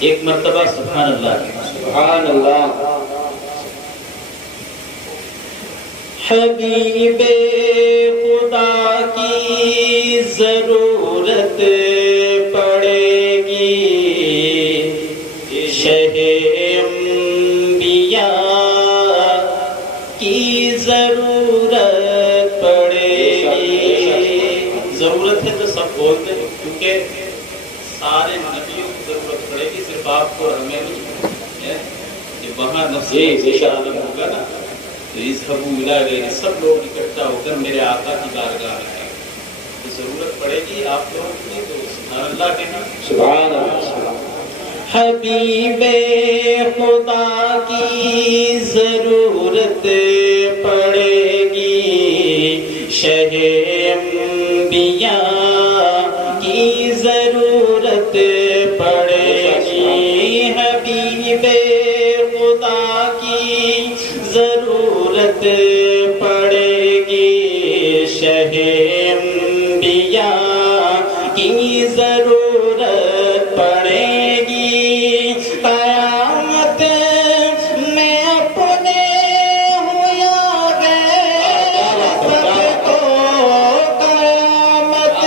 ایک مرتبہ سبحان اللہ سبحان اللہ۔ حبیب خدا کی ضرورت پڑے گی، شہ انبیاء کی ضرورت پڑے گی۔ ضرورت ہے تو سب بولتے ہیں، کیونکہ سارے نبیوں کی ضرورت پڑے گی، صرف آپ کو اور ہمیں نہیں ہے کہ وہاں نفسی عالم ہوگا نا تو اذهبوا الی غیر، سب لوگ اکٹھا ہو کر میرے آقا کی بارگاہ میں آئیں تو ضرورت پڑے گی آپ لوگوں کی، تو سبحان اللہ کہنا، سبحان اللہ۔ حبیب خدا کی ضرورت پڑے گی، شہ انبیاء کی ضرورت پڑے گی، حبیب خدا کی ضرورت پڑے گی، شہ انبیاء کی ضرورت پڑے گی، قیامت میں اپنے ہو یا غیر سب کو، قیامت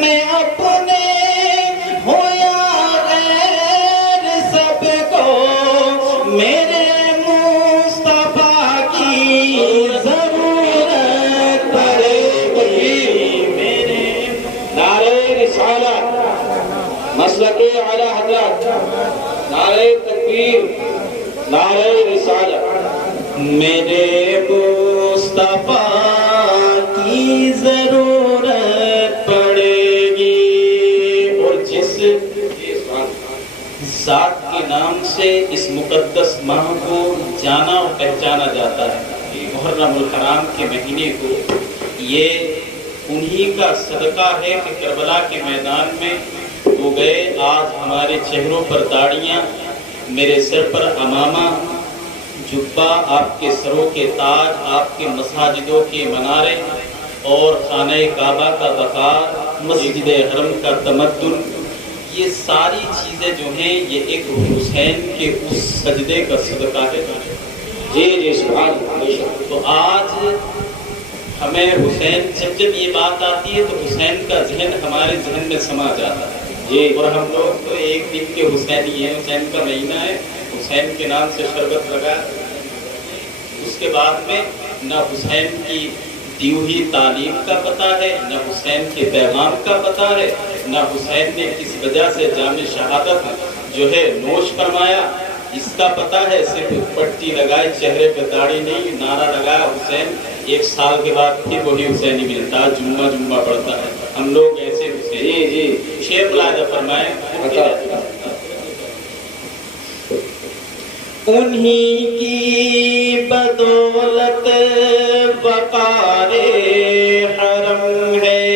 میں اپنے ہو یا غیر سب کو، میرے مسلک اعلی حضرت، نعرہ تکبیر، نعرہ رسالت، میرے مصطفیٰ کی ضرورت پڑے گی۔ اور جس ذات کے نام سے اس مقدس ماہ کو جانا اور پہچانا جاتا ہے، محرم الحرام کے مہینے کو، یہ انہی کا صدقہ ہے کہ کربلا کے میدان میں وہ گئے، آج ہمارے چہروں پر داڑیاں، میرے سر پر عمامہ، جبہ، آپ کے سروں کے تاج، آپ کے مساجدوں کے منارے اور خانہ کعبہ کا وقار، مسجد حرم کا تمدن، یہ ساری چیزیں جو ہیں یہ ایک حسین کے اس سجدے کا صدقہ ہے۔ جی جی سبحان اللہ۔ تو آج ہمیں حسین، جب یہ بات آتی ہے تو حسین کا ذہن ہمارے ذہن میں سما جاتا ہے جی، اور ہم لوگ تو ایک دن کے حسینی ہیں، حسین کا مہینہ ہے، حسین کے نام سے شربت لگا، اس کے بعد میں نہ حسین کی دی ہوئی تعلیم کا پتہ ہے، نہ حسین کے پیغام کا پتہ ہے، نہ حسین نے کس وجہ سے جام شہادت جو ہے نوش فرمایا اس کا پتہ ہے، صرف پٹی لگائے، چہرے پہ داڑھی نہیں، نعرہ لگایا حسین، ایک سال کے بعد پھر وہی حسینی ملتا، جمعہ جمعہ پڑھتا ہے۔ ہم لوگ ایسے حسین جی شیخ ملاحظہ فرمائے، انہی کی بدولت وقار حرم ہے،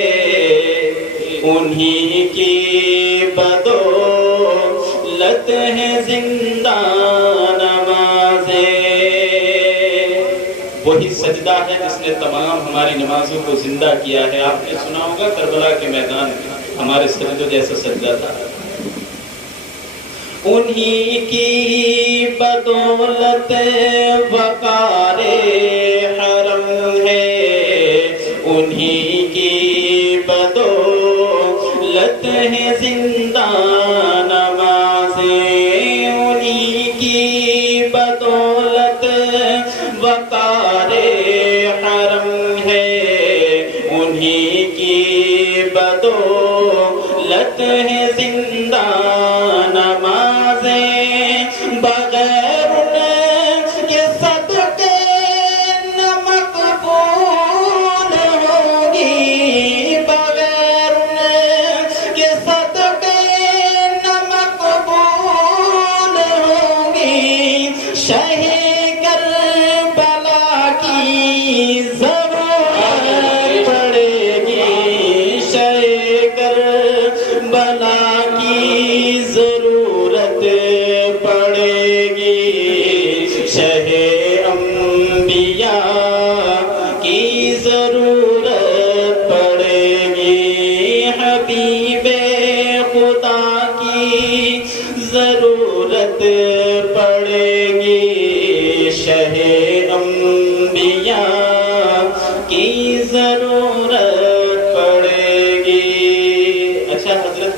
انہی کی بدولت ہے زندہ نمازیں، وہی سجدہ ہے جس نے تمام ہماری نمازوں کو زندہ کیا ہے۔ آپ نے سنا ہوگا کربلا کے میدان میں ہمارے سجدوں جیسا سجدہ تھا۔ انہی کی بدولت وقار حرم ہے، انہی کی بدولت ہے زندہ نمازیں، انہی کی بدولت وقار حرم ہے، انہی کی بدولت ہے زندہ نمازیں، بغیر کے صدقے نہ مقبول ہوگی، بغیر کے صدقے نہ مقبول ہوگی، شہ کربلا کی ضرورت پڑے گی، شہ کربلا کی ضرورت پڑے گی، شہ انبیاء کی ضرورت پڑے گی، حبیب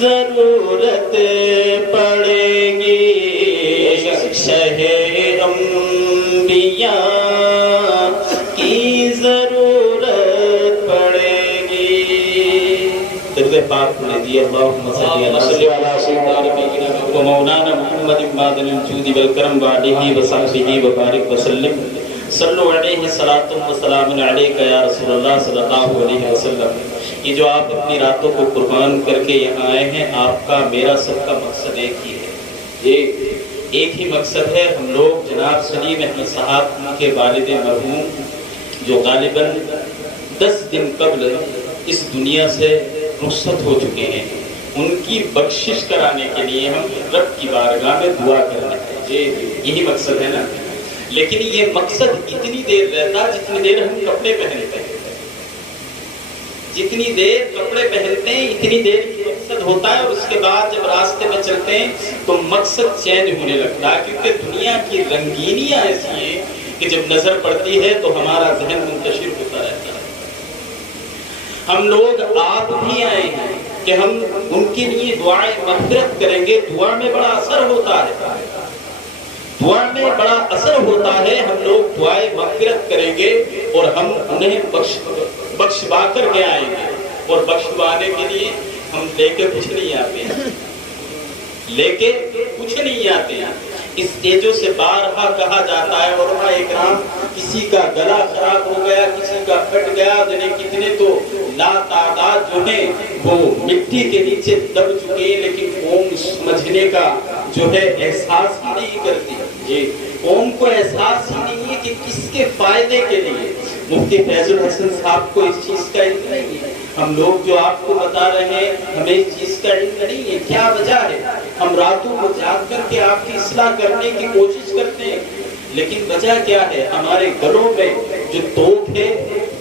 ضرورت پڑے گی شہ انبیاء کی ضرورت پڑے گی. درود پاک پڑھیے اللہم صلی علی سیدنا و مولانا محمد معدن الجود والکرم وعلیہ وصحبہ وبارک وسلم. صلو علیہ الصلاۃ والسلام علیک یا رسول اللہ صلی اللہ علیہ وسلم. یہ جو آپ اپنی راتوں کو قربان کر کے یہاں آئے ہیں، آپ کا میرا سب کا مقصد ایک ہی ہے. یہ ایک ہی مقصد ہے. ہم لوگ جناب سلیم احمد صاحب کے والد مرحوم جو غالباً 10 دن قبل اس دنیا سے رخصت ہو چکے ہیں، ان کی بخشش کرانے کے لیے ہم رب کی بارگاہ میں دعا کرنا ہے. یہی مقصد ہے نا. لیکن یہ مقصد اتنی دیر رہتا جتنی دیر ہم کپڑے پہنتے ہیں. جتنی دیر کپڑے پہنتے ہیں اتنی دیر کی مقصد ہوتا ہے، اور اس کے بعد جب راستے میں چلتے ہیں تو مقصد چینج ہونے لگتا ہے. کیونکہ دنیا کی رنگینیاں ایسی ہیں کہ جب نظر پڑتی ہے تو ہمارا ذہن منتشر ہوتا رہتا ہے. ہم لوگ آپ بھی آئے ہیں کہ ہم ان کے لیے دعائیں مغفرت کریں گے. دعا میں بڑا اثر ہوتا ہے. دعا میں بڑا اثر ہوتا ہے. ہم لوگ دعائیں مغفرت کریں گے اور ہم انہیں بخشوا کر کے آئیں گے. اور بخشوانے کے لیے ہم لے کے کچھ نہیں آتے ہیں. لے کے کچھ نہیں آتے ہیں. اس ایجو سے بارہا کہا جاتا ہے علماء اکرام، کسی کا گلا خراب ہو گیا، کسی کا پھٹ گیا، جنہیں کتنے تو لا تعداد جو ہیں وہ مٹی کے نیچے دب چکے ہیں، لیکن قوم سمجھنے کا جو ہے احساس ہی نہیں کرتی. قوم کو احساس ہی نہیں ہے کہ کس کے فائدے کے لیے. مفتی فیض الحسن صاحب کو اس چیز کا علم نہیں ہے. ہم لوگ جو آپ کو بتا رہے ہیں ہمیں اس چیز کا علم نہیں ہے. کیا وجہ ہے؟ ہم راتوں کو جاگ کر کے آپ کی اصلاح کرنے کی کوشش کرتے ہیں، لیکن وجہ کیا ہے؟ ہمارے گھروں میں جو توق ہے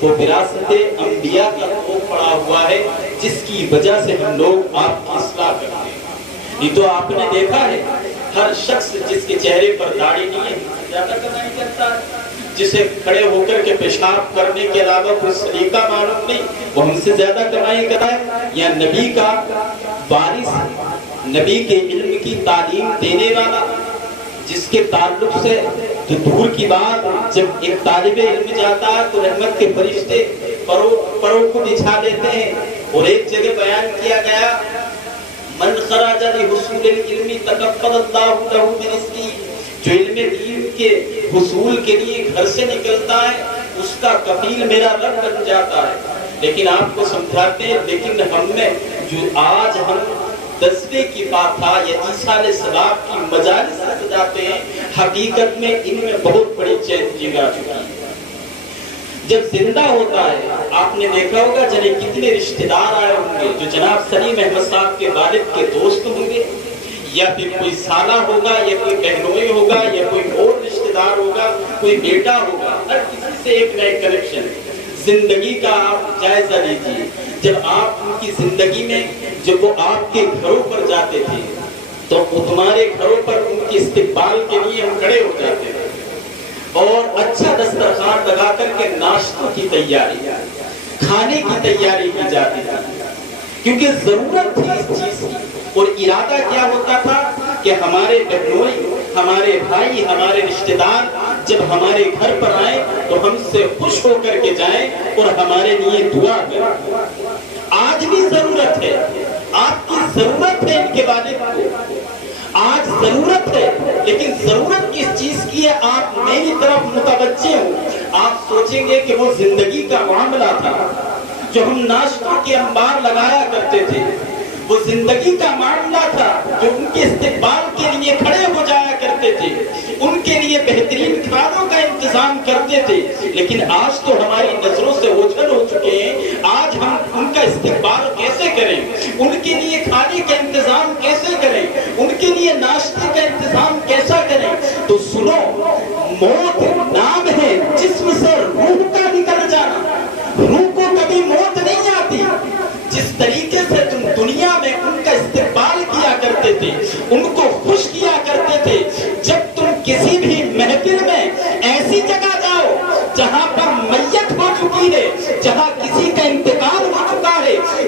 وہ وراثت انبیاء کا توق پڑا ہوا ہے، جس کی وجہ سے ہم لوگ آپ کی اصلاح کرتے ہیں. یہ تو آپ نے دیکھا ہے، ہر شخص جس کے چہرے پر داڑھی نہیں ہے زیادہ کمائی کرتا ہے. جسے کھڑے ہو کر کے پیشاب کرنے کے علاوہ کوئی سلیقہ معلوم نہیں، وہ ہم سے زیادہ کمائی کرتا ہے. یا نبی کا وارث، نبی کے علم کی تعلیم دینے والا، جس کے تعلق سے تو دور کی بات، جب ایک طالب علم جاتا ہے تو رحمت کے فرشتے پروں کو بچھا دیتے ہیں. اور ایک جگہ بیان کیا گیا، من خرج لحصول العلم تکفل اللہ له برزقہ، جو علم دین کے حصول کے لیے گھر سے نکلتا ہے اس کا کفیل میرا رب بن جاتا ہے. لیکن آپ کو سمجھاتے ہیں، لیکن ہم میں جو آج ہم دسویں کی فاتحہ یا عیسیٰ علیہ السلام کی مجالس سے سجاتے ہیں، حقیقت میں ان میں بہت بڑی چینجنگ آ چکی ہے. جب زندہ ہوتا ہے آپ نے دیکھا ہوگا جنہیں کتنے رشتہ دار آئے ہوں گے جو جناب سلیم احمد صاحب کے والد کے دوست ہوں گے، یا پھر کوئی سالہ ہوگا، یا کوئی بہنوئی ہوگا، یا کوئی اور رشتہ دار ہوگا، کوئی بیٹا ہوگا. ہر کسی سے ایک نئے کنیکشن. زندگی کا آپ جائزہ لیجیے. جب آپ ان کی زندگی میں جب وہ آپ کے گھروں پر جاتے تھے تو تمہارے گھروں پر ان کے استقبال کے لیے ہم کھڑے ہو جاتے تھے، اور اچھا دسترخوان لگا کر کے ناشتوں کی تیاری، کھانے کی تیاری کی جاتی تھی، کیونکہ ضرورت تھی اس چیز کی. اور ارادہ کیا ہوتا تھا کہ ہمارے بہنوئی، ہمارے بھائی، ہمارے رشتہ دار جب ہمارے گھر پر آئیں تو ہم سے خوش ہو کر کے جائیں اور ہمارے لیے دعا کریں. آج بھی ضرورت ہے، آپ کی ضرورت ہے ان کے والد کو، آج ضرورت ہے. لیکن ضرورت کس چیز کی ہے؟ آپ میری طرف متوجہ ہوں. آپ سوچیں گے کہ وہ زندگی کا معاملہ تھا جو ہم ناشتوں کے انبار لگایا کرتے تھے، وہ زندگی کا معاملہ تھا جو ان کے استقبال کے لیے کھڑے ہو جایا کرتے تھے، ان کے لیے بہترین کھانوں کا انتظام کرتے تھے. لیکن آج تو ہماری نظروں سے اوجھل ہو چکے ہیں. آج ہم ان کا استقبال کیسے کریں؟ ان کے لیے کھانے کا انتظام کیسے کریں؟ ان کے لیے ناشتے کا انتظام کیسا کریں؟ تو سنو، موت نام ہے جسم سے روح کا نکل جانا. روح کو کبھی موت نہیں آتی. جس طریقے سے تم دنیا میں ان کا استقبال کیا کرتے تھے، ان کو خوش کیا کرتے تھے، جب تم کسی بھی محفل میں ایسی جگہ جاؤ جہاں پر میت ہو چکی ہے، جہاں کسی کا انتقال ہو چکا ہے،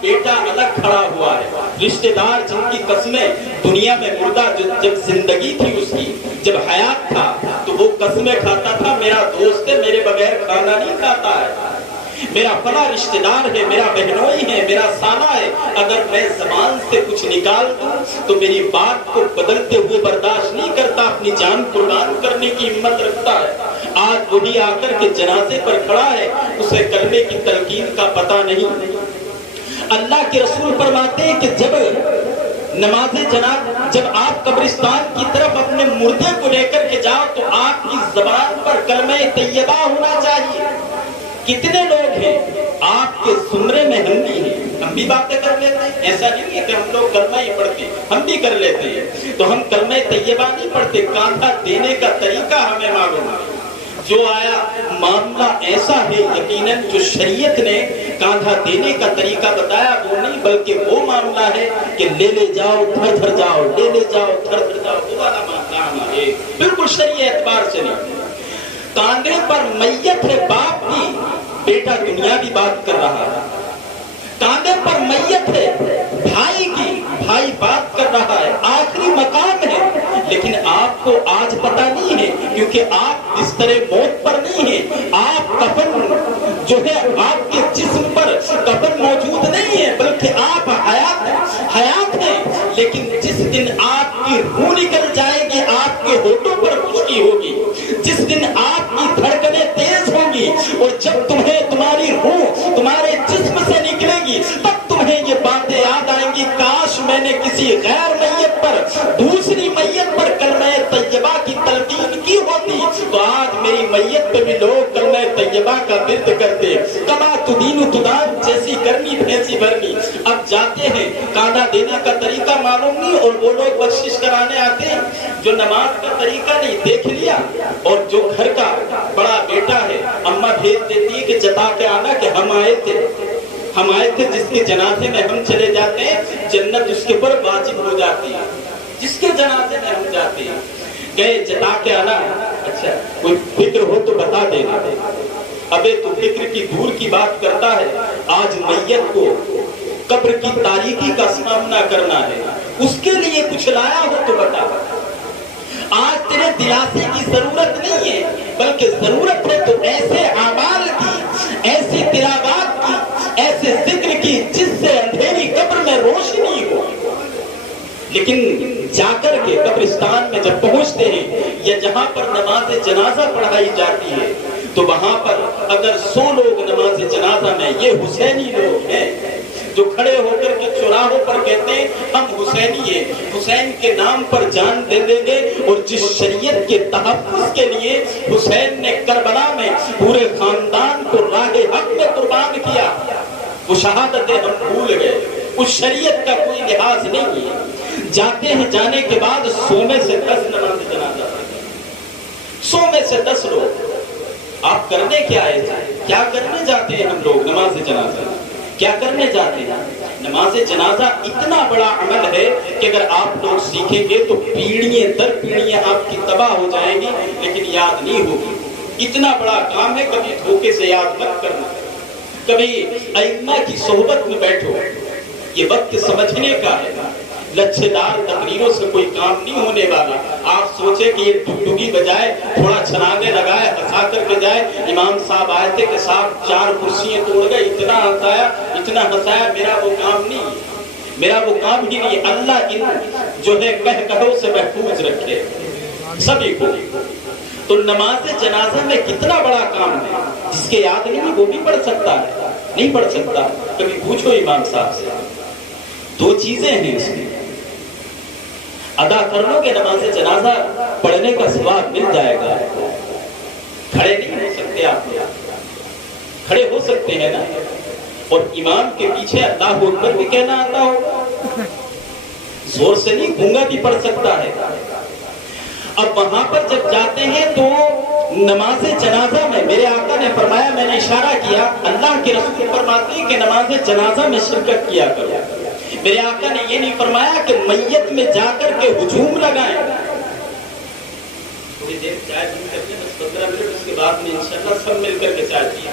بیٹا الگ کھڑا ہوا ہے، رشتہ دار جن کی قسمیں دنیا میں مردہ جب زندگی تھی اس کی، جب حیات تھا تو وہ قسمیں کھاتا تھا، میرا دوست ہے میرے بغیر کھانا نہیں کھاتا ہے، میرا فلاں رشتہ دار ہے، میرا بہنوئی ہے، میرا سالہ ہے، اگر میں زبان سے کچھ نکال دوں تو میری بات کو بدلتے ہوئے برداشت نہیں کرتا، اپنی جان قربان کرنے کی ہمت رکھتا ہے۔ آج وہی آ کر کے جنازے پر کھڑا ہے، اسے کلمے کی تلقین کا پتہ نہیں۔ اللہ کے رسول فرماتے ہیں کہ جب نماز جنازہ، جب آپ قبرستان کی طرف اپنے مردے کو لے کر کے جاؤ تو آپ کی زبان پر کلمہ طیبہ ہونا چاہیے۔ کتنے لوگ ہیں آپ کے زمرے میں ہم بھی ہیں، ہم بھی باتیں کر لیتے ہیں، ایسا نہیں ہے کہ ہم لوگ کلمہ ہی پڑھتے ہیں، ہم بھی کر لیتے ہیں، تو ہم کلمہ طیبہ نہیں پڑھتے، کاندھا دینے کا طریقہ ہمیں معلوم ہے۔ جو آیا معاملہ ایسا ہے یقیناً جو شریعت نے کاندھا دینے کا طریقہ بتایا وہ نہیں، بلکہ وہ معاملہ ہے کہ لے جاؤ دھر دھر جاؤ، لے جاؤ دھر دھر جاؤ، وہ والا معاملہ ہے، بالکل شرعی اعتبار سے نہیں۔ کاندھے پر میت ہے باپ کی، بیٹا دنیا بھی بات کر رہا ہے، کاندھے پر میت ہے بھائی کی، بھائی بات کر رہا ہے، آخری مقام ہے، لیکن آپ کو آج پتہ نہیں ہے کیونکہ آپ بستر موت پر نہیں ہیں، آپ کفن جو ہے آپ کے جسم پر کفن موجود نہیں ہے، بلکہ آپ حیات ہیں، لیکن جس دن آپ کی روح نکل جائے گی آپ کے ہونٹوں پر خشکی ہوگی، جس دن آپ کی دھڑکنیں تیز ہوں گی اور جب تمہاری روح تمہارے جسم سے نکلے گی تب تمہیں یہ باتیں یاد آئیں گی، کاش میں نے کسی غیر میت پر، دوسری میت پر کلمہ طیبہ کی تلقین کی ہوتی تو آج میری میت پہ بھی لوگ کلمہ طیبہ کا ورد کرتے، کما تدین تدان، جیسی کرنی بھیسی بھرنی۔ اب جاتے ہیں، کاندھا دینے کا طریقہ معلوم نہیں اور وہ لوگ بخشش کرانے آتے ہیں جو نماز کا طریقہ نہیں دیکھ لیا، اور جو گھر کا بڑا بیٹا ہے اماں بھیج دیتی ہے کہ جتا کے آنا کہ ہم آئے تھے جس کے جنازے میں ہم چلے جاتے ہیں جنت اس کے پر واجب ہو جاتی ہے، جس کے جنازے میں ہم جاتے ہیں گئے جتا کے آنا، اچھا کوئی فکر ہو تو بتا دینا، ابے تو فکر کی دور کی بات کرتا ہے، آج میت کو قبر کی تاریکی کا سامنا کرنا ہے، اس کے لیے کچھ لایا ہو تو بتا۔ آج تیرے دلاسے کی ضرورت نہیں ہے بلکہ ضرورت ہے تو ایسے اعمال کی، ایسی تلاوات کی، ایسے ذکر کی جس سے اندھیری قبر میں روشنی ہو۔ لیکن جا کر کے قبرستان میں جب پہنچتے ہیں یا جہاں پر نماز جنازہ پڑھائی جاتی ہے تو وہاں پر اگر 100 لوگ نماز جنازہ میں، یہ حسینی لوگ ہیں جو کھڑے ہو کر کے چوراہوں پر کہتے ہیں ہم حسینی ہیں، حسین کے نام پر جان دے دیں گے، اور جس شریعت کے تحفظ کے لیے حسین نے کربلا میں پورے خاندان کو راہ حق میں قربان کیا، وہ شہادتیں ہم بھول گئے، اس شریعت کا کوئی لحاظ نہیں ہے۔ جاتے ہیں، جانے کے بعد 100 میں سے 10 نماز جنازہ، 100 میں سے 10 لوگ، آپ کرنے کیا آئے تھے؟ کیا کرنے جاتے ہیں ہم لوگ نماز جنازہ؟ کیا کرنے جاتے ہیں؟ نماز جنازہ اتنا بڑا عمل ہے کہ اگر آپ لوگ سیکھیں گے تو پیڑھیاں در پیڑھیاں آپ کی تباہ ہو جائیں گی لیکن یاد نہیں ہوگی۔ اتنا بڑا کام ہے، کبھی دھوکے سے یاد مت کرنا، کبھی ائمہ کی صحبت میں بیٹھو، یہ وقت سمجھنے کا ہے، لچھے دار تقریروں سے کوئی کام نہیں ہونے والا۔ آپ سوچے کہ یہ ڈگڈگی بجائے، تھوڑا چھلانے لگائے، ہنسا کر کے جائے، امام صاحب آئے تھے کہ صاحب 4 کرسیاں توڑ گئے، اتنا ہنسایا اتنا ہنسایا، میرا وہ کام نہیں، میرا وہ کام ہی نہیں۔ اللہ ان جو ہے کہوں سے محفوظ رکھے سبھی کو۔ تو نماز جنازہ میں کتنا بڑا کام ہے، جس کے یاد نہیں وہ بھی پڑھ سکتا ہے، نہیں پڑھ سکتا کبھی پوچھو امام صاحب سے۔ 2 چیزیں ہیں اس میں، ادا کر لو کہ نماز جنازہ پڑھنے کا ثواب مل جائے گا۔ کھڑے نہیں ہو سکتے آپ لوگ، کھڑے ہو سکتے ہیں نا، اور امام کے پیچھے اللہ اکبر بھی کہنا آتا ہوگا، زور سے نہیں، گونگا بھی پڑھ سکتا ہے۔ اب وہاں پر جب جاتے ہیں تو نماز جنازہ میں میرے آقا نے فرمایا، میں نے اشارہ کیا، اللہ کے رسول فرماتے ہیں کہ نماز جنازہ میں شرکت کیا کرو۔ میرے آقا نے یہ نہیں فرمایا کہ میت میں جا کر کے ہجوم لگائیں۔ تھوڑی دیر چائے پی کرتے ہیں، 15 منٹ، اس کے بعد میں انشاءاللہ سب مل کر کے چائے پیا۔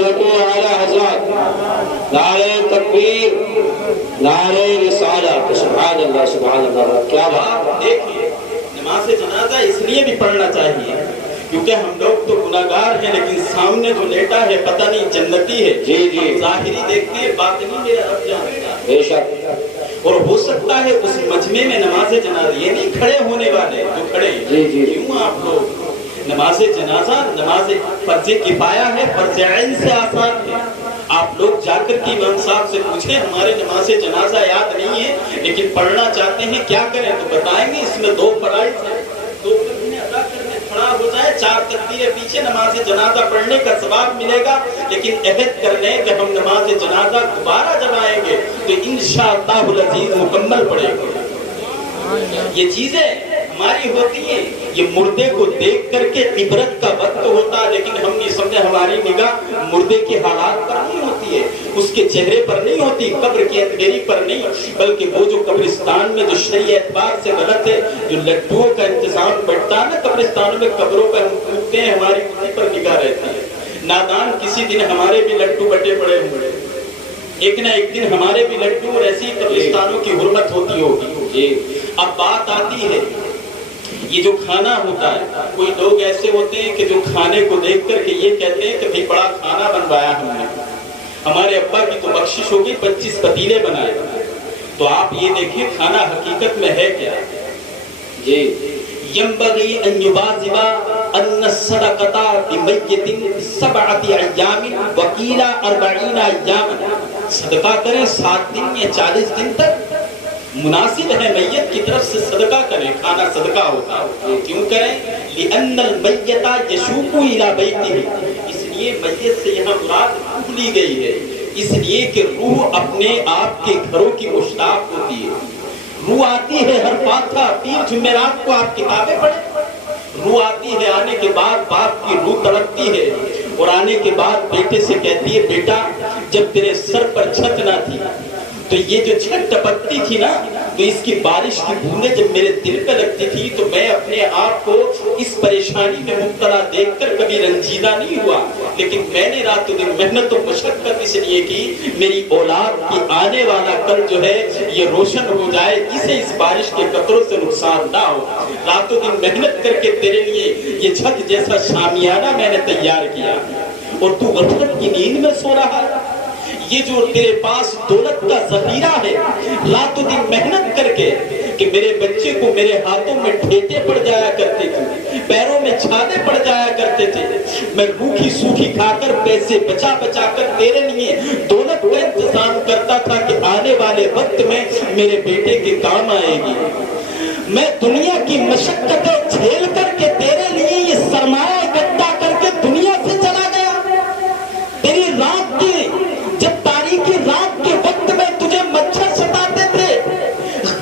حضرت اعلیٰ حضرت نعرہ تکبیر نعرہ رسالت سبحان اللہ سبحان اللہ کیا بات دیکھیے نماز جنازہ اس لیے بھی پڑھنا چاہیے کیونکہ ہم لوگ تو گناہگار ہیں لیکن سامنے جو لیٹا ہے پتہ نہیں جنتی ہے جی جی ظاہری دیکھتے ہیں باطنی میرا رب جانتا ہے بے شک اور ہو سکتا ہے اس مجمع میں نماز جنازہ یہ نہیں کھڑے ہونے والے جو کھڑے جی جی کیوں آپ لوگ نماز جنازہ نماز فرض کفایہ ہے فرض عین سے آسان ہے آپ لوگ جا کر کے امام صاحب سے پوچھیں ہمارے نماز جنازہ یاد نہیں ہے لیکن پڑھنا چاہتے ہیں کیا کریں تو بتائیں گے اس میں 2 فرائض ہیں 2 تکبیریں ادا کرنے کھڑا ہو جائے 4 تکبیریں پیچھے نماز جنازہ پڑھنے کا ثواب ملے گا لیکن عہد کر لیں کہ ہم نماز جنازہ دوبارہ جب آئیں گے تو انشاءاللہ العزیز مکمل پڑھیں گے یہ چیزیں ہماری ہوتی ہیں یہ مردے کو دیکھ کر کے عبرت کا وقت ہوتا ہے لیکن ہم یہ سمجھے ہماری نگاہ مردے کے حالات پر نہیں ہوتی ہے اس کے چہرے پر نہیں ہوتی قبر کی اندھیری پر نہیں بلکہ وہ جو قبرستان میں جو شرعی اعتبار سے غلط ہے جو لڈوؤں کا انتظام بٹتا ہے نا قبرستانوں میں قبروں پر ہم پوچھتے ہیں ہماری اسی پر نگاہ رہتی ہے نادان کسی دن ہمارے بھی لڈو بٹے پڑے ہوئے ایک نہ ایک دن ہمارے بھی لڈو اور ایسی قبرستانوں کی حرمت ہوتی ہوگی اب بات آتی ہے یہ جو کھانا ہوتا ہے کوئی لوگ ایسے ہوتے ہیں کہ جو کھانے کو دیکھ کر کے یہ کہتے ہیں کہ بھئی بڑا کھانا بنوایا ہم نے ہمارے ابا کی تو بخشش ہوگی 25 پتیلے بنائے تو آپ یہ دیکھیں کھانا حقیقت میں ہے کیا جی ينبغي ان يواظب ان الصدقه بميت 7 ايام وقيل 40 اياما صدقہ کریں 7 دن یا 40 دن تک مناسب ہے میت کی طرف سے صدقہ کریں کھانا صدقہ ہوتا ہے کیوں کریں لأن المیت یشوق الی بیتہ اس لیے میت سے یہاں مراد روح لی گئی ہے اس لیے کہ روح اپنے آپ کے گھروں کی مشتاق ہوتی ہے روح آتی ہے ہر فاتحہ پیر جمعرات کو آپ کتابیں پڑھیں روح آتی ہے آنے کے بعد باپ کی روح تڑپتی ہے اور آنے کے بعد بیٹے سے کہتی ہے بیٹا جب تیرے سر پر چھت نہ تھی تو یہ جو چھت ٹپکتی تھی نا تو اس کی بارش کی بوندیں جب میرے دل پہ لگتی تھی تو میں اپنے آپ کو اس پریشانی میں مبتلا دیکھ کر کبھی رنجیدہ نہیں ہوا لیکن میں نے رات و دن محنت و مشقت اس لیے کی میری اولاد کی آنے والا کل جو ہے یہ روشن ہو جائے اسے اس بارش کے قطروں سے نقصان نہ ہو رات و دن محنت کر کے تیرے لیے یہ چھت جیسا شامیانہ میں نے تیار کیا اور تو غفلت کی نیند میں سو رہا ہے یہ جو تیرے پاس دولت کا ذخیرہ ہے رات و دن محنت کر کے کہ میرے بچے کو میرے ہاتھوں میں ٹھیٹے پڑ جایا کرتے تھے پیروں میں چھالے پڑ جایا کرتے تھے میں روکھی سوکھی کھا کر پیسے بچا بچا کر تیرے لیے دولت کا انتظام کرتا تھا کہ آنے والے وقت میں میرے بیٹے کے کام آئے گی میں دنیا کی مشقتیں جھیل کر کے تیرے لیے یہ سرمایہ اکٹھا کر کے دنیا سے چلا گیا تیری رات کی جب تاریخی رات کے وقت میں تجھے مچھر ستاتے تھے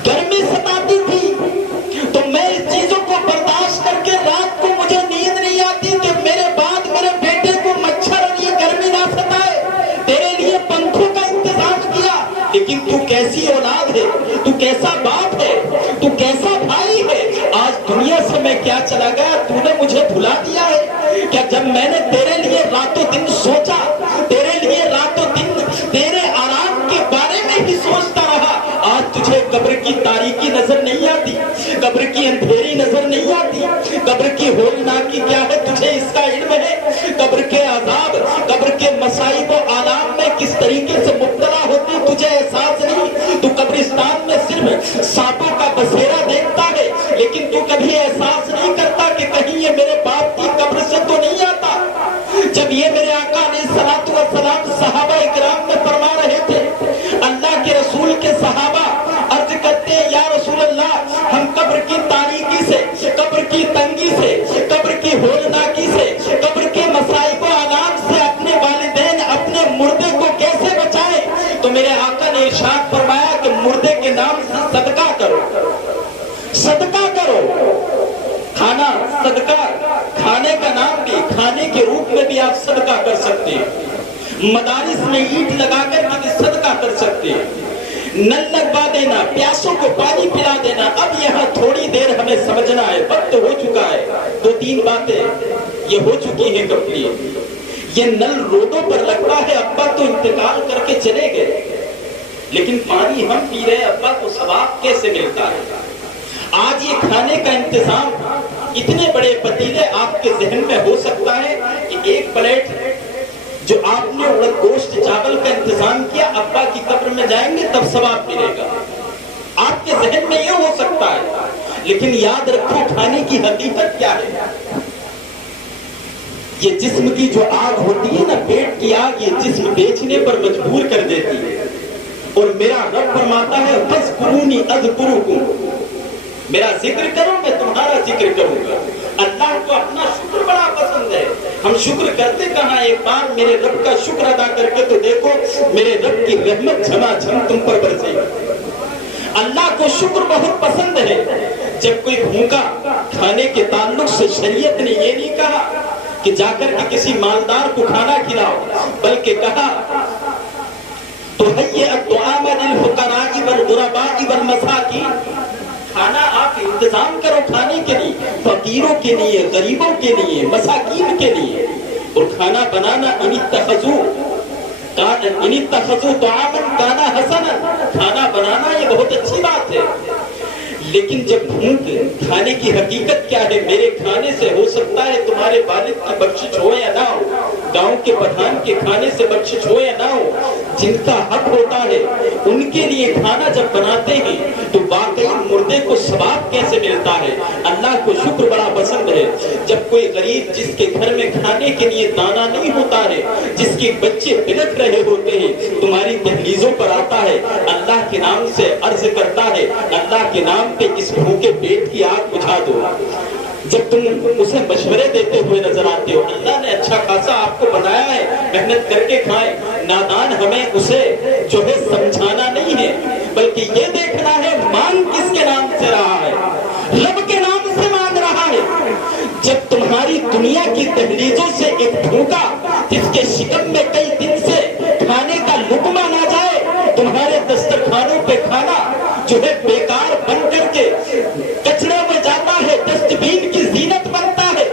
گرمی ستاتی تھی تو میں اس چیزوں کو برداشت کر کے رات کو مجھے نیند نہیں آتی کہ میرے بعد میرے بیٹے کو مچھر اور یہ گرمی نہ ستائے تیرے لیے پنکھوں کا انتظام کیا لیکن تو کیسی اولاد ہے تو کیسا باپ ہے تو کیسا بھائی ہے آج دنیا سے میں کیا چلا گیا تو نے مجھے بھلا دیا ہے کیا جب میں نے تیرے لیے رات و دن سوچا تیرے لیے رات و دن تیرے آرام کے بارے میں ہی سوچتا رہا آج تجھے قبر کی تاریکی نظر نہیں آتی قبر کی اندھیری نظر نہیں آتی قبر کی ہولناکی کیا ہے تجھے اس کا علم ہے قبر کے عذاب قبر کے مصائب و آلام میں کس طریقے سے مبتلا ہوتی تجھے احساس نہیں تو قبرستان میں صرف سانپوں کا بسیرا دیکھتا ہے لیکن تو کبھی احساس نہیں کرتا کہ کہیں یہ میرے باپ کی قبر سے تو نہیں آتا جب یہ میرے آقا علیہ الصلوۃ والسلام صحابہ اکرام میں فرما رہے تھے اللہ کے رسول کے صحابہ عرض کرتے ہیں یا رسول اللہ ہم قبر کی تاریکی سے قبر کی تنگی سے قبر کی ہولناکی سے قبر کے مصائب و آلام سے اپنے والدین اپنے مردے کو کیسے بچائیں تو میرے آقا نے ارشاد فرمایا کہ مردے کے نام سے صدقہ کرو صدقہ کرو کھانا صدقہ کھانے کا نام بھی کھانے کے روپ میں بھی آپ صدقہ کر سکتے ہیں مدارس میں اینٹ لگا کر بھی صدقہ کر سکتے ہیں نل لگوا دینا پیاسوں کو پانی پلا دینا اب یہاں تھوڑی دیر ہمیں سمجھنا ہے وقت ہو چکا ہے 2-3 باتیں یہ ہو چکی ہیں کمپلیٹ یہ نل روڈوں پر لگتا ہے، ابا تو انتقال کر کے چلے گئے، لیکن پانی ہم پی رہے، ابا کو ثواب کیسے ملتا ہے؟ آج یہ کھانے کا انتظام، اتنے بڑے پتیلے آپ کے ذہن میں ہو سکتا ہے کہ ایک پلیٹ جو آپ نے اڑد گوشت چاول کا انتظام کیا، ابا کی قبر میں جائیں گے تب ثواب ملے گا، آپ کے ذہن میں یہ ہو سکتا ہے، لیکن یاد رکھو کھانے کی حقیقت کیا ہے؟ یہ جسم کی جو آگ ہوتی ہے نا، پیٹ کی آگ، یہ جسم بیچنے پر مجبور کر دیتی ہے، اور میرا رب فرماتا ہے فَاذْكُرُونِي أَذْكُرُكُمْ، میرا ذکر کرو میں تمہارا ذکر کروں گا۔ اللہ کو اپنا شکر بڑا پسند ہے، ہم شکر کرتے کہاں؟ ایک بار میرے رب کا شکر ادا کر کے تو دیکھو، میرے رب کی رحمت جھما جھم تم پر برسے گی۔ اللہ کو شکر بہت پسند ہے۔ جب کوئی بھوکا، کھانے کے تعلق سے شریعت نے یہ نہیں کہا کہ جا کر کے کسی مالدار کو کھانا کھلاؤ، بلکہ کہا تُهَيِّئَ الطَّعَامَ لِلْفُقَرَاءِ وَالْغُرَبَاءِ وَالْمَسَاكِينِ، کھانا آپ انتظام کرو کھانے کے لیے، فقیروں کے لیے، غریبوں کے لیے، مساکین کے لیے۔ اور کھانا بنانا ان اتخذوا طعاما کان حسنا، کھانا بنانا یہ بہت اچھی بات ہے، لیکن جب بھوک، کھانے کی حقیقت کیا ہے؟ میرے کھانے سے ہو سکتا ہے تمہارے والد کی بخشش ہو یا نہ ہو، گاؤں کے پٹھان کے کھانے سے بخشش ہو یا نہ ہو، جن کا حق ہوتا ہے ان کے لیے کھانا جب بناتے ہیں تو واقعی مردے کو ثواب کیسے ملتا ہے؟ اللہ کو شکر بڑا پسند ہے۔ جب کوئی غریب جس کے گھر میں کھانے کے لیے دانا نہیں ہوتا ہے، جس کے بچے بلک رہے ہوتے ہیں، تمہاری دہلیزوں پر آتا ہے، اللہ کے نام سے عرض کرتا ہے اللہ کے نام پہ اس بھوکے پیٹ کی آگ بجھا دو، جب تم اسے مشورے دیتے ہوئے نظر آتے ہو، اللہ نے اچھا خاصا آپ کو بنایا ہے، محنت کر کے کھائیں، نادان ہمیں اسے جو ہے سمجھانا نہیں ہے، بلکہ یہ دیکھنا ہے مانگ کس کے نام سے رہا ہے، رب کے نام سے مانگ رہا ہے۔ جب تمہاری دنیا کی دہلیزوں سے ایک بھوکا جس کے شکم میں کئی دن سے کھانے کا لقمہ نہ جائے، تمہارے دسترخوانوں پہ کھانا جو ہے بیکار بن کر کے کچرے میں جاتا ہے، ڈسٹ بین کی زینت بنتا ہے،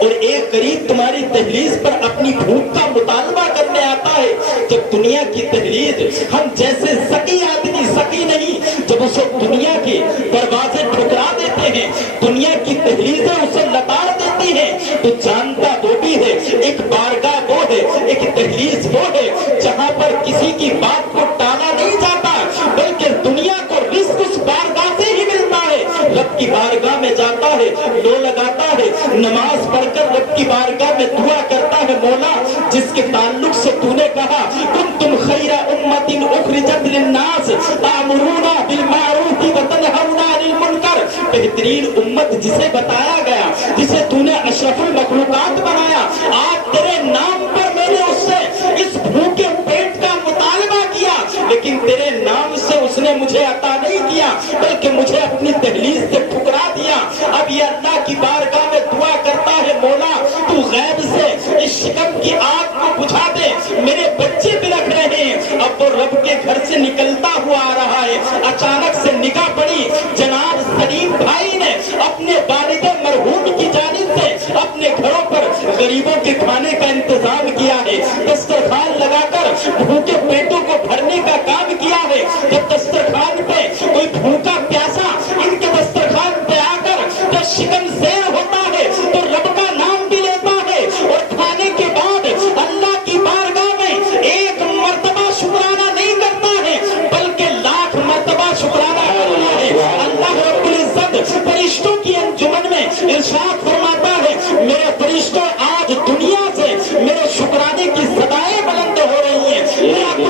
اور ایک غریب تمہاری دہلیز پر اپنی بھوک کا مطالبہ کرنے آتا ہے، جب دنیا کی دہلیز، ہم جیسے سکی آدمی سکی نہیں، جب اسے دنیا کے دروازے ٹھکرا دیتے ہیں، دنیا کی دہلیزیں اسے لتاڑ دیتی ہیں، تو جانتا وہ بھی ہے ایک بارگاہ وہ ہے، ایک دہلیز وہ ہے جہاں پر کسی کی بات کو ٹالا نہیں جاتا، بلکہ دنیا کو رزق اس بارگاہ سے ہی ملتا ہے۔ رب کی بارگاہ میں جاتا ہے، لو لگاتا ہے، نماز پڑھ کر رب کی بارگاہ میں دعا کرتا ہے، مولا جس کے تعلق سے تو نے کہا کنتم خیر امت اخرجت للناس تأمرون بالمعروف وتنہون عن المنکر، بہترین امت جسے بتایا گیا، جسے تو نے اشرف المخلوقات بنایا، آج تیرے نام پر میں نے اس سے اس بھوکے پیٹ کا مطالبہ کیا، لیکن تیرے نام سے اس نے مجھے عطا نہیں کیا، بلکہ مجھے اپنی دہلیز سے ٹھکرا دیا۔ اب یہ اللہ کی بارگاہ میں دعا کرتا ہے، مولا تو غیب سے اس شکم کی آگ کو بجھا دے، میرے بچے بلک رہے ہیں۔ اب وہ رب کے گھر سے نکلتا ہوا آ رہا ہے، اچانک سے نگاہ پڑی، جناب سلیم بھائی نے اپنے والد مرحوم کی جانب سے اپنے گھروں پر غریبوں کے کھانے کا انتظام کیا ہے، دسترخوان لگا کر بھوکے پیٹوں کو بھرنے کا کام کیا ہے۔ جب دسترخوان پہ کوئی بھوکا پیاسا ان کے دسترخوان پہ آ کر جب شکم زیر ہوتا ہے تو رب کا نام بھی لیتا ہے، اور کھانے کے بعد اللہ کی بارگاہ میں ایک مرتبہ شکرانہ نہیں کرتا ہے، بلکہ لاکھ مرتبہ شکرانہ کرتا ہے۔ اللہ رب العزت فرشتوں کی انجمن میں ارشاد فرماتا ہے، میرے فرشتوں آج دنیا سے میرے شکرانے کی صدائیں بلند ہو رہی ہیں، میرا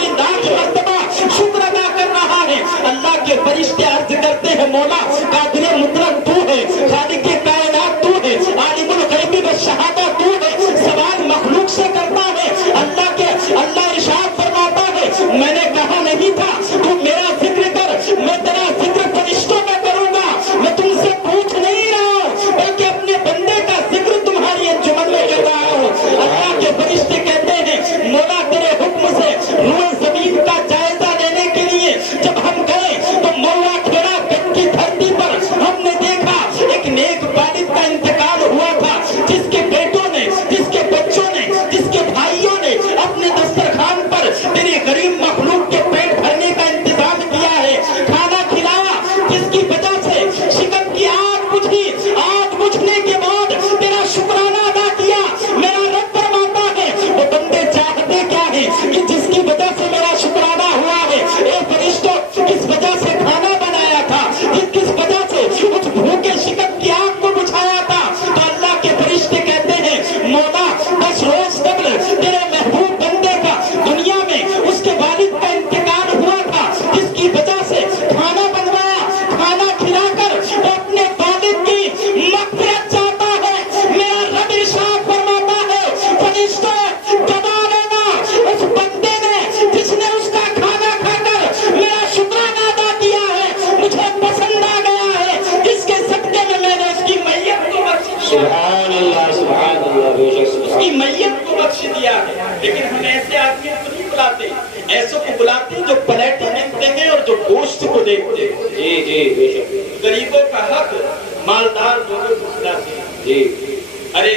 لیکن ہم ایسے آدمی کو نہیں بلاتے، ایسوں کو بلاتے جو پلیٹیں دیکھتے ہیں اور جو گوشت کو دیکھتے ہیں۔ جی جی بے شک، غریبوں کا حق مالدار لوگوں کو کھلاتے ہیں۔ جی ارے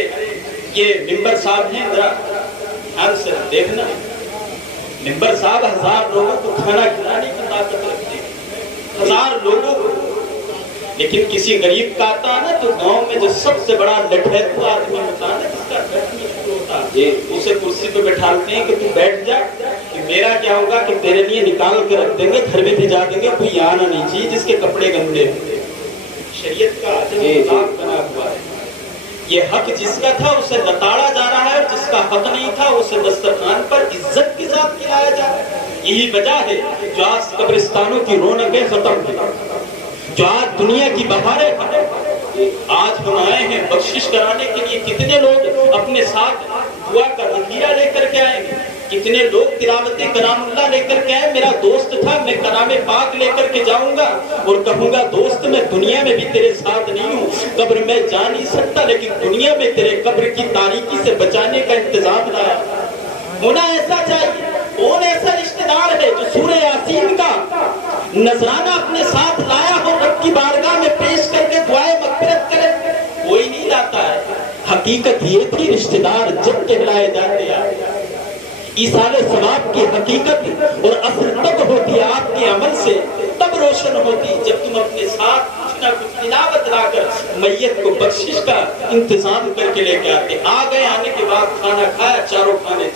یہ ممبر صاحب ہیں، ذرا دھیان سے دیکھنا، ممبر صاحب 1000 لوگوں کو کھانا کھلانے کی طاقت رکھتے ہیں، 1000 لوگوں کو۔ لیکن کسی غریب کا آتا ہے نا تو گاؤں میں جو سب سے بڑا لٹھیرو آدمی ہوتا ہے نا، جس کا گھر نہیں شروع ہوتا ہے، اسے کرسی پہ بٹھالتے ہیں کہ تو بیٹھ جا، کہ میرا کیا ہوگا کہ تیرے لیے نکال کے رکھ دیں گے، گھر میں بھیجا دیں گے، کوئی آنا نہیں چاہیے جس کے کپڑے گندے ہیں۔ شریعت کا مذاق بنا ہوا ہے۔ یہ حق جس کا تھا اسے لتاڑا جا رہا ہے، اور جس کا حق نہیں تھا اسے دسترخوان پر عزت کے ساتھ کھلایا جا رہا ہے۔ یہی وجہ ہے جو آج قبرستانوں کی رونقیں ختم ہوئی، جو آج دنیا کی بہاریں ختم۔ آج ہم آئے ہیں بخشش کرانے کے لیے، کتنے لوگ اپنے ساتھ دعا کا ذخیرہ لے کر کے آئیں گے، کتنے لوگ تلاوت کلام اللہ لے کر کے آئے۔ میرا دوست تھا، میں کلام پاک لے کر کے جاؤں گا اور کہوں گا دوست میں دنیا میں بھی تیرے ساتھ نہیں ہوں، قبر میں جا نہیں سکتا، لیکن دنیا میں تیرے قبر کی تاریکی سے بچانے کا انتظام لایا۔ ہونا ایسا چاہیے۔ کون ایسا رشتہ دار ہے جو سورہ یاسین کا نذرانہ اپنے ساتھ لایا ہو، رب کی بارگاہ میں پیش کر کے دعائے مغفرت کرے؟ کوئی نہیں لاتا ہے۔ حقیقت یہ تھی رشتہ دار جب کہلائے جاتے ہیں، ایصال ثواب کی حقیقت اور اثر تب ہوتی ہے آپ کے عمل سے، تب روشن ہوتی جب تم اپنے ساتھ کچھ نہ کچھ تلاوت لا کر میت کو بخشش کا انتظام کر کے لے کے آتے۔ آ گئے، آنے کے بعد کھانا کھایا، چاروں کھانے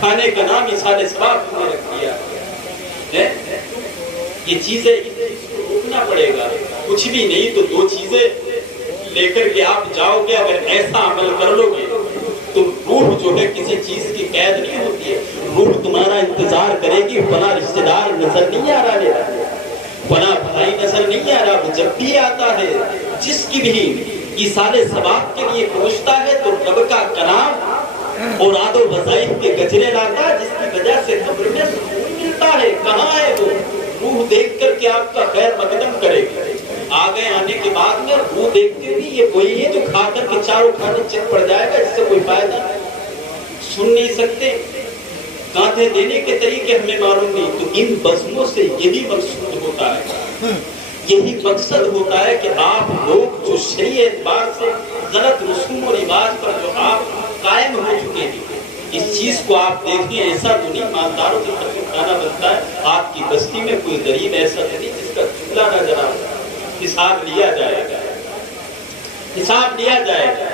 کھانے کا نام ایصال ثواب تم نے رکھ دیا۔ یہ چیزیں روکنا پڑے گا، کچھ بھی نہیں تو 2 چیزیں لے کر کے آپ جاؤ گے۔ اگر ایسا عمل کر لو گے تو روح جو ہے کسی چیز کی قید نہیں ہوتی ہے، روح تمہارا انتظار کرے گی۔ فلاں رشتہ دار نظر نہیں آ رہا ہے، فلاں بھائی نظر نہیں آ رہا، وہ جب بھی آتا ہے جس کی بھی ایصال ثواب کے لیے پہنچتا ہے تو رب کا کلام اور آد و وظائف کے گجرے لاتا ہے، جس کی وجہ سے قبر میں سکون ملتا ہے۔ کہاں ہے وہ؟ روح دیکھ کر کے آپ کا خیر مقدم کرے گی۔ آ گئے، آنے کے بعد میں روح دیکھتے ہوئی یہ وہی ہے جو کھا کر کے چاروں کھانے چت پڑ جائے گا، اس سے کوئی فائدہ سن نہیں سکتے۔ کانٹے دینے کے طریقے ہمیں معلوم نہیں، تو ان بزموں سے یہی مقصود ہوتا ہے، یہی مقصد ہوتا ہے کہ آپ لوگ جو شرعی اعتبار سے غلط رسوم و رواج پر جو آپ قائم ہو چکے ہیں، اس چیز کو آپ دیکھیں۔ ایسا تو نہیں مالداروں سے کھانا بنتا ہے، آپ کی بستی میں کوئی غریب ایسا نہیں جس کا چولہا نہ جلا۔ حساب لیا جائے گا، حساب لیا جائے گا۔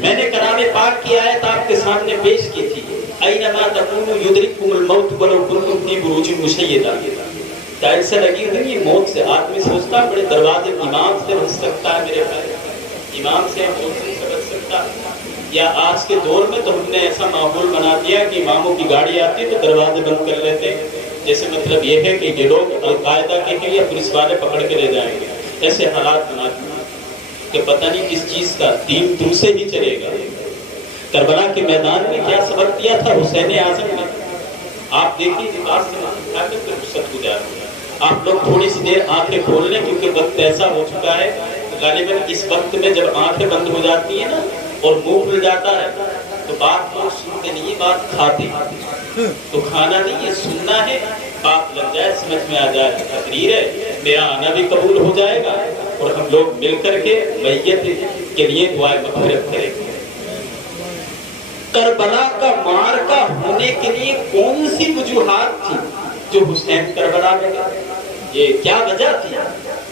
میں نے کلام پاک کی آیت آپ کے سامنے پیش کی تھی، اینما تکونوا یدرککم الموت ولو کنتم فی بروج مشیدہ۔ ٹائل سے لگی ہوئی موت سے آدمی سوچتا بڑے دروازے، امام سے بچ سکتا ہے، میرے بھائی امام سے موت سے بچ سکتا ہے۔ یا آج کے دور میں تو ہم نے ایسا ماحول بنا دیا کہ اماموں کی گاڑی آتی تو دروازے بند کر لیتے ہیں، جیسے مطلب یہ ہے کہ یہ لوگ القاعدہ کے ہیں یا پولیس والے پکڑ کے لے جائیں گے۔ ایسے حالات بنا دیے کہ پتہ نہیں کس چیز کا دین تم سے ہی چلے گا۔ کربلا کے میدان میں کیا سبق دیا تھا حسین اعظم نے؟ آپ دیکھیے لباس سے اٹھا کر کے رخصت گزار دیا۔ آپ لوگ تھوڑی سی دیر آنکھیں کھول لیں، کیونکہ وقت ایسا ہو چکا ہے غالباً اس وقت میں جب آنکھیں بند ہو جاتی ہیں نا اور منہ کھل جاتا ہے تو بات لوگ سنتے نہیں، بات کھاتے ہیں۔ تو کھانا نہیں ہے، سننا ہے، بات لگ جائے، سمجھ میں آ جائے، تقریر ہے، میرا آنا بھی قبول ہو جائے گا اور ہم لوگ مل کر کے میت کے لیے دعائیں مغفرت کریں گے۔ کربلا کا معرکہ ہونے کے لیے کون سی وجوہات تھی جو حسین کربلا میں گئے؟ یہ کیا وجہ تھی؟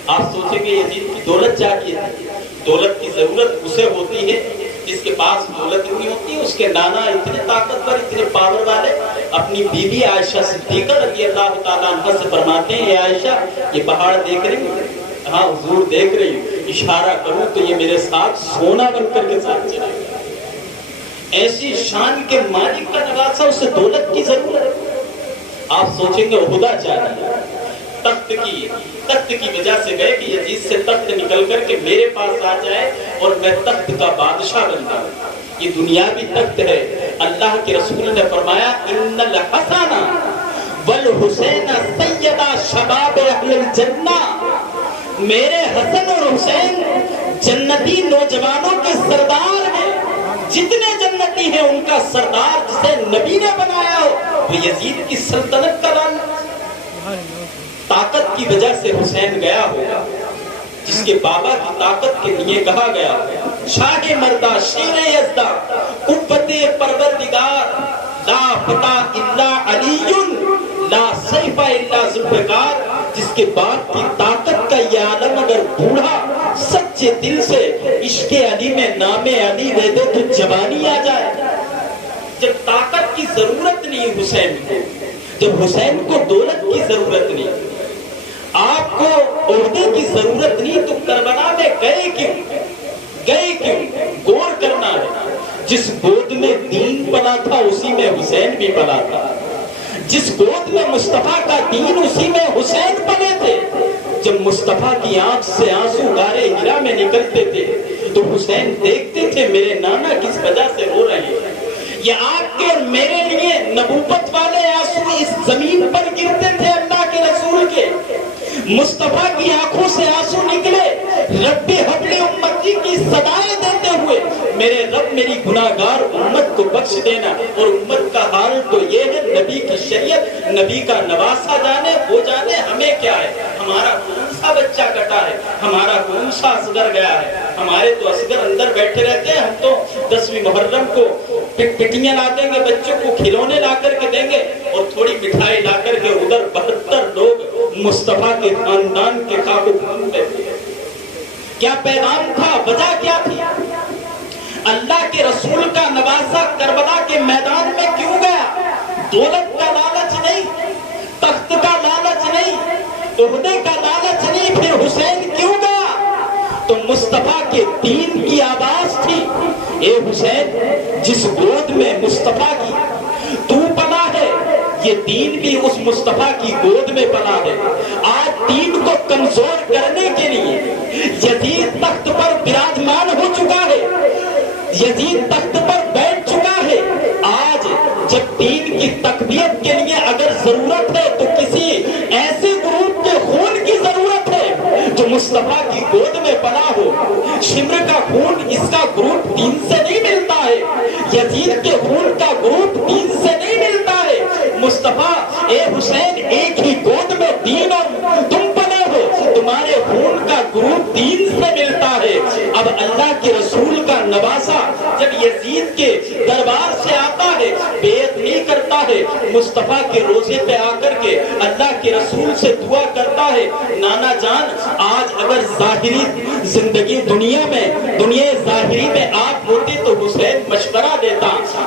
آپ سوچیں گے یزید کی دولت چاہیے تھی۔ دولت کی ضرورت اسے ہوتی ہے جس کے پاس دولت نہیں ہوتی۔ اس کے نانا اتنے طاقتور، اتنے پاور والے، اپنی بیوی عائشہ صدیقہ رضی اللہ تعالیٰ عنہ سے فرماتے ہیں، اے عائشہ یہ پہاڑ دیکھ رہی ہوں؟ ہاں حضور دیکھ رہی ہوں، اشارہ کروں تو یہ میرے ساتھ سونا بن کر کے ساتھ چلے گا۔ ایسی شان کے مالک کا نواسا، اسے دولت کی ضرورت۔ آپ سوچیں گے عہدہ چاہیے، تخت کی وجہ سے گئے کہ یزید سے تخت نکل کر کے میرے پاس آ جائے اور میں تخت کا بادشاہ بن جاؤں۔ یہ دنیاوی تخت ہے۔ اللہ کے رسول نے فرمایا ان الحسن والحسین سیدا شباب اہل الجنہ، میرے حسن اور حسین جنتی نوجوانوں کے سردار ہیں۔ جتنے جنتی ہیں ان کا سردار، جسے کی وجہ سے حسین گیا ہوگا، جس کے بابا کی طاقت کے لیے کہا گیا شاہ مردہ شیر یزدہ قوت پروردگار لا فتح الا علی لا سیف الا ذوالفقار، جس کے باپ کی طاقت کا یہ عالم اگر بوڑھا سچے دل سے عشق علی میں نام علی لے دے تو جوانی آ جائے۔ جب طاقت کی ضرورت نہیں حسین کو، جب حسین کو دولت کی ضرورت نہیں، آپ کو عہدے کی ضرورت نہیں، تو کربلا میں گئے کیوں؟ غور کرنا ہے، جس گود میں دین پلا تھا اسی میں حسین بھی پلا تھا، جس گود میں مصطفیٰ کا دین اسی میں حسین پلے تھے۔ جب مصطفیٰ کی آنکھ سے آنسو غارِ ہرا میں نکلتے تھے تو حسین دیکھتے تھے میرے نانا کس وجہ سے رو رہے ہیں۔ یہ آپ کے اور میرے لیے نبوت والے آنسو اس زمین پر گرتے تھے اللہ کے رسول کے۔ مصطفیٰ کی آنکھوں سے آنسو نکلے رب حبل امتی کی صدائیں دیتے ہوئے، میرے رب میری گناہگار امت کو بخش دینا۔ اور امت کا حال تو یہ ہے، نبی کی شریعت، نبی کا نواسا جانے وہ جانے، ہمیں کیا ہے؟ ہمارا کون سا بچہ کٹا ہے، ہمارا کون سا اصغر گیا ہے؟ ہمارے تو اصغر اندر بیٹھے رہتے ہیں۔ ہم تو 10ویں محرم کو پٹیاں لا دیں گے، بچوں کو کھلونے لا کر کے دیں گے اور تھوڑی مٹھائی لا کر کے ادھر 72 لوگ مصطفیٰ کے خاندان کے خاک و خون میں۔ کیا پیغام تھا؟ وجہ کیا تھی؟ اللہ کے رسول کا نواسا کربلا کے میدان میں کیوں گیا؟ دولت کا لالچ نہیں، تخت کا لالچ نہیں، عہدے کا لالچ نہیں، پھر حسین کیوں گیا؟ تو مصطفیٰ کے دین کی آواز تھی، اے حسین جس گود میں مصطفیٰ کی تو پلا ہے، یہ دین بھی اس مصطفیٰ کی گود میں پلا ہے۔ آج دین کو کمزور کرنے کے لیے یزید تخت پر براجمان ہو چکا ہے، یزید تخت پر بیٹھ چکا ہے۔ آج جب دین کی تقویت کے لیے اگر ضرورت ہے تو کسی ایسے گروپ کے خون کی ضرورت ہے جو مصطفیٰ کی گود میں پلا ہو۔ شمر کا خون اس کا گروپ دین سے نہیں ملتا ہے، یزید کے خون کا گروپ دین سے نہیں ملتا ہے۔ مصطفیٰ اے حسین ایک ہی گود میں دین اور تم پلے ہو، تمہارے خون کا گروپ دین سے ملتا ہے۔ اب اللہ کے رسول کا نواسا جب یزید کے دربار سے آتا ہے، بیعت نہیں کرتا ہے، مصطفیٰ کے روزے پہ آ کر کے اللہ کے رسول سے دعا کرتا ہے، نانا جان آج اگر ظاہری زندگی دنیا ظاہری میں آپ ہوتے تو حسین مشورہ دیتا،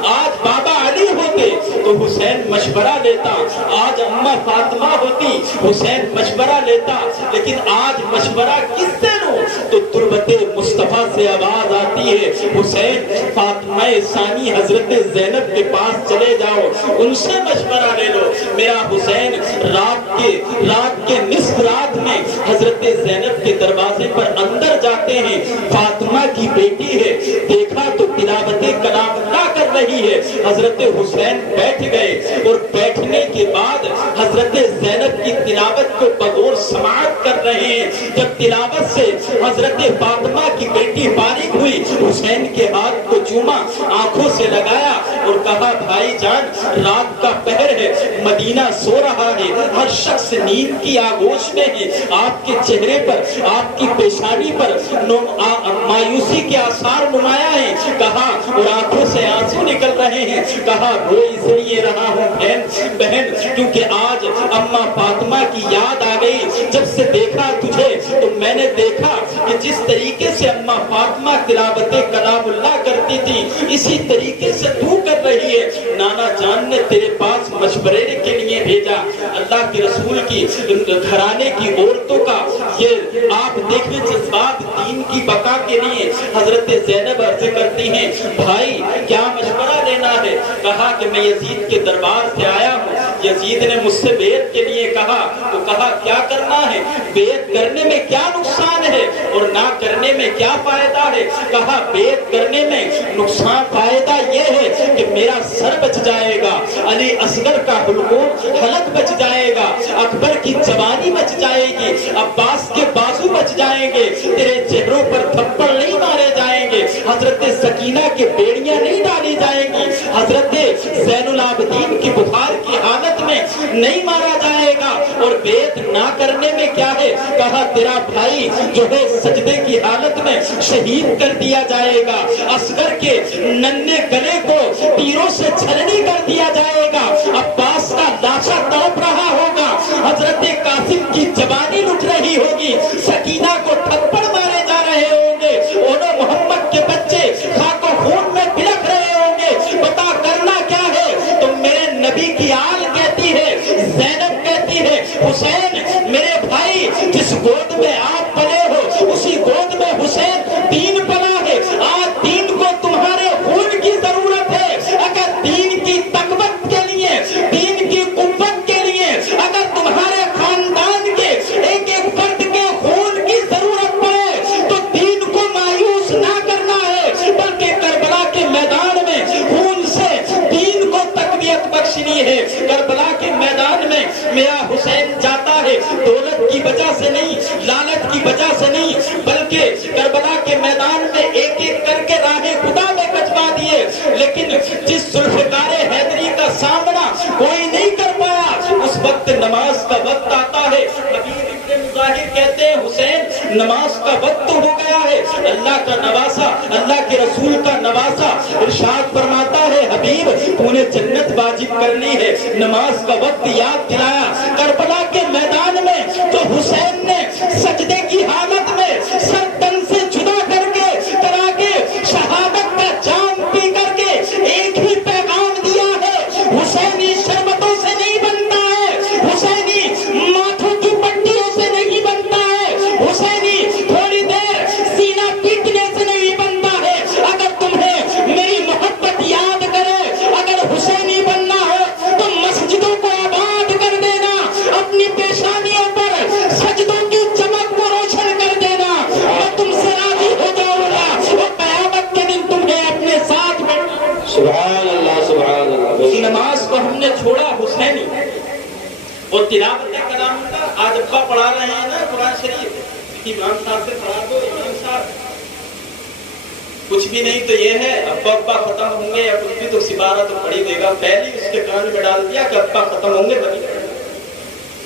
آج بابا علی ہوتے تو حسین مشورہ لیتا، آج اماں فاطمہ ہوتی حسین مشورہ لیتا، لیکن آج مشورہ کس سے لوں؟ تو تربت مصطفیٰ سے آواز آتی ہے، حسین فاطمہ ثانی حضرت زینب کے پاس چلے جاؤ، ان سے مشورہ لے لو۔ میرا حسین رات کے نصف رات میں حضرت زینب کے دروازے پر اندر جاتے ہیں، فاطمہ کی بیٹی ہے، دیکھا تو تلاوت کلام اللہ کر رہی ہے۔ حضرت حسین بیٹھ گئے اور بیٹھنے کے بعد حضرت زینب کی تلاوت کو بغور سماعت کر رہے ہیں۔ جب تلاوت سے حضرت فاطمہ کی بیٹی فارغ ہوئی، حسین کے ہاتھ کو چوما، آنکھوں سے لگایا اور کہا بھائی جان رات کا پہر ہے، مدینہ سو رہا ہے، ہر شخص نیند کی آغوش میں ہے، آپ کے چہرے پر آپ کی پیشانی پر مایوسی کے آثار نمایاں ہیں، کہا اور آنکھوں سے آنسو نکل رہے ہیں، کہا رو اس لیے رہا ہوں بہن کیونکہ آج اماں فاطمہ کی یاد آ گئی، جب سے دیکھا تجھے تو میں نے دیکھا کہ جس طریقے سے اماں فاطمہ تلاوت کلام اللہ کرتی تھی اسی طریقے سے تو کر رہی ہے، نانا جان نے تیرے پاس مشورے کے لیے بھیجا۔ اللہ کے رسول کی گھرانے کی عورتوں کا یہ آپ دیکھیں جذبات دین کی بقا کے لیے، حضرت زینب عرض کرتی ہیں بھائی کیا مشورہ لینا ہے؟ کہا کہ میں یزید کے دربار سے آیا ہوں، یزید نے مجھ سے بیعت کے لیے کہا، تو کہا کیا کرنا ہے؟ بیعت کرنے میں کیا نقصان ہے اور نہ کرنے میں کیا فائدہ ہے؟ کہا بیعت کرنے میں نقصان فائدہ یہ ہے کہ میرا سر بچ جائے گا، علی اصغر کا حلق بچ جائے گا، اکبر کی جوانی بچ جائے گی، عباس کے بازو بچ جائیں گے، تیرے چہروں پر تھپڑ نہیں مارے جائیں گے، حضرت سکینہ کے بیڑیاں نہیں ڈالی جائیں گی، حضرت زین العابدین کی بخار کی حالت حالت میں نہیں مارا جائے گا. اور بیعت نہ کرنے میں کیا ہے؟ کہا تیرا بھائی جو ہے سجدے کی حالت میں شہید کر دیا جائے گا. اصغر کے ننھے گلے کو تیروں سے چھلنی کر دیا جائے گا. عباس کا لاشا تڑپ رہا ہوگا. حضرت قاسم کی جوانی لٹ رہی ہوگی. سکینہ کو تھپڑ مارے جا رہے ہوں گے. انہوں محمد کے بچے خاک و خون میں بلک رہے ہوں گے. بتا کرنا کیا ہے؟ تم میرے نبی کی آل کہتی ہے, زینب کہتی ہے, حسین میرے بھائی جس گود میں آپ پلے ہو اسی گود میں حسین دین پلا ہے. آج دین کو تمہارے خون کی ضرورت ہے. اگر دین کی طاقت کے لیے, دین کی قوت کے لیے اگر تمہارے خاندان کے ایک ایک فرد کے خون کی ضرورت پڑے تو دین کو مایوس نہ کرنا ہے, بلکہ کربلا کے میدان میں خون سے دین کو تقویت بخشنی ہے. کربلا کے میدان میں میرا حسین جاتا ہے دولت کی وجہ سے نہیں, لالچ کی وجہ سے نہیں, بلکہ کربلا کے میدان میں ایک ایک کر کے راہ خدا میں کٹوا دیے. لیکن جس ذوالفقار حیدری کا سامنا کوئی نہیں کر پایا, اس وقت نماز کا وقت آتا ہے. ظاہر کہتے ہیں حسین نماز کا وقت ہو گیا ہے. اللہ کا نواسا, اللہ کے رسول کا نواسا ارشاد فرماتا ہے حبیب تو نے جنت واجب کرنی ہے. نماز کا وقت یاد دلایا. کربلا کے میدان میں تو حسین نے سجدے کی حالت میں سر تن سے جدا کر کے کرا کے شہادت کا جام پی کر کے ایک ہی پیغام دیا ہے, حسینی شربتوں سے نہیں بنتا ہے, حسینی ماتھوں کی پٹیوں سے نہیں بنتا ہے, حسینی تھوڑی دیر سینہ پیٹنے سے نہیں بنتا ہے. اگر تمہیں میری محبت یاد کرے, اگر حسینی بننا ہو تو مسجدوں کو آباد کر دینا, اپنی پیشانیوں پر سجدوں کی چمک کو روشن کر دینا. میں تم سے راضی ہو جاؤں گا اور قیامت کے دن تمہیں اپنے ساتھ بیٹھنا. سبحان اللہ, سبحان اللہ. نماز کو ہم نے چھوڑا حسینی اور تلاوت کلام کا. آج ابا پڑھا رہے ہیں نا قرآن شریف, امام صاحب سے پڑھا دو. امام صاحب کچھ بھی نہیں تو یہ ہے ابا ختم ہوں گے یا کچھ بھی تو سپارہ تو پڑھ ہی دے گا. پہلے اس کے کان میں ڈال دیا کہ ابا ختم ہوں گے,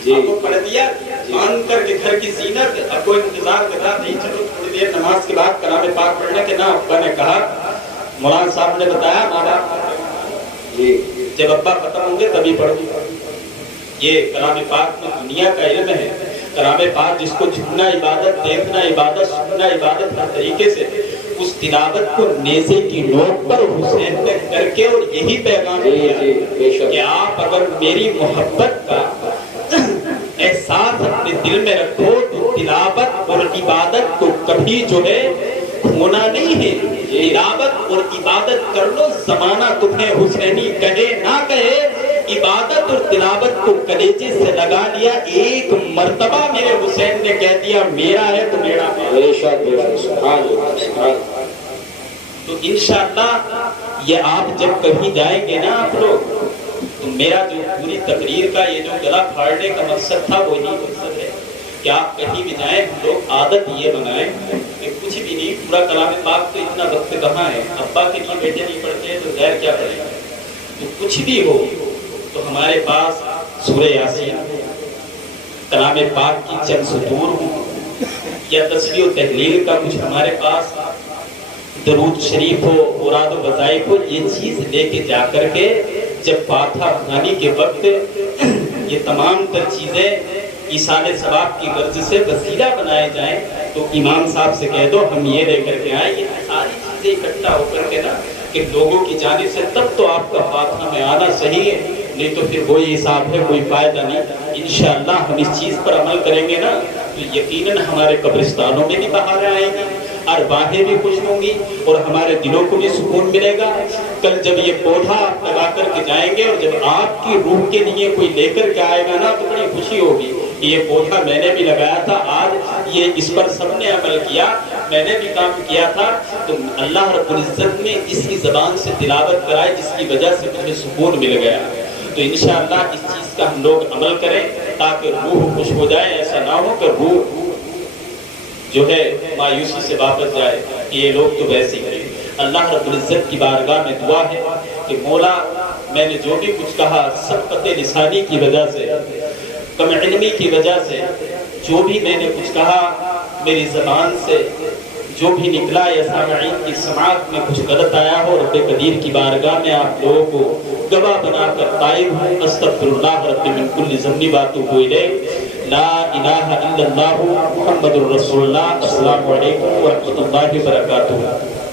آپ کو پڑھ دیا مان کر کے گھر کی زینت. اب کوئی انتظار کرنا نہیں, چلو تھوڑی دیر نماز کے بعد کلام پاک پڑھنے کے. نا ابا نے کہا, مولانا صاحب نے بتایا ماں باپ جب ابا ختم ہوں گے تبھی پڑھو. یہ کلام پاک میں دنیا کا علم ہے. کلام پاک جس کو جھکنا عبادت, دیکھنا عبادت, سننا عبادت ہر طریقے سے, اس تلاوت کو نیزے کی نوک پر حسین نے کر کے اور یہی پیغام دیا کہ آپ اگر میری محبت کا احساس اپنے دل میں رکھو تو تلاوت اور عبادت کو کبھی جو ہے ہونا نہیں ہے. تلاوت اور عبادت کر لو, زمانہ تمہیں حسینی کہے نہ کہے, عبادت اور تلاوت کو کلیجے سے لگا لیا. ایک مرتبہ میرے حسین نے کہہ دیا میرا ہے تو میرا ہے. تو انشاءاللہ یہ آپ جب کبھی جائیں گے نا آپ لوگ, تو میرا جو پوری تقریر کا یہ جو گلا پھاڑنے کا مقصد تھا وہ یہی مقصد ہے کہ آپ کہیں بھی جائیں, ہم لوگ عادت یہ بنائیں کہ کچھ بھی نہیں, پورا کلام پاک تو اتنا وقت کہاں ہے. ابا کے لیے بیٹے نہیں پڑھتے تو غیر کیا پڑھیں گے. تو کچھ بھی ہو تو ہمارے پاس سورہ یاسین, کلام پاک کی چند سطور یا تسبیح و تحلیل کا کچھ ہمارے پاس, درود شریف ہو, اوراد و وظائف ہو, یہ چیز لے کے جا کر کے جب فاتحہ خوانی کے وقت یہ تمام تر چیزیں ایصال ثواب کی غرض سے وسیلہ بنائے جائیں. تو امام صاحب سے کہہ دو ہم یہ لے کر کے آئیں, یہ ساری چیزیں اکٹھا ہو کر کے نا کہ لوگوں کی جانب سے, تب تو آپ کا فاتحہ میں آنا صحیح ہے, نہیں تو پھر وہی حساب ہے, کوئی فائدہ نہیں. انشاءاللہ ہم اس چیز پر عمل کریں گے نا تو یقیناً ہمارے قبرستانوں میں بھی بہاریں آئیں گی, ارواحیں بھی خوش ہوں گی اور ہمارے دلوں کو بھی سکون ملے گا. کل جب یہ پودا آپ لگا کر کے جائیں گے اور جب آپ کی روح کے لیے کوئی لے کر کے آئے گا نا تو بڑی خوشی ہوگی. یہ پودا میں نے بھی لگایا تھا, آج یہ اس پر سب نے عمل کیا, میں نے بھی کام کیا تھا, تو اللہ رب العزت نے اسی زبان سے تلاوت کرائی جس کی وجہ سے مجھے سکون مل گیا. تو انشاءاللہ اس چیز کا ہم لوگ عمل کریں تاکہ روح خوش ہو جائے. ایسا نہ ہو کہ روح جو ہے مایوسی سے واپس جائے کہ یہ لوگ تو ویسے ہی کریں. اللہ رب العزت کی بارگاہ میں دعا ہے کہ مولا میں نے جو بھی کچھ کہا سبقت لسانی کی وجہ سے، کم علمی کی وجہ سے، جو بھی میں نے کچھ کہا میری زبان سے جو بھی نکلا یا سامعین کی سماعت میں کچھ غلط آیا ہو، رب قدیر کی بارگاہ میں آپ لوگوں کو گواہ بنا کر قائم ہوں۔ استغفر اللہ رب من کل ذنب واتوب الیہ، لا الہ الا اللہ محمد الرسول اللہ۔ السلام علیکم ورحمۃ اللہ وبرکاتہ۔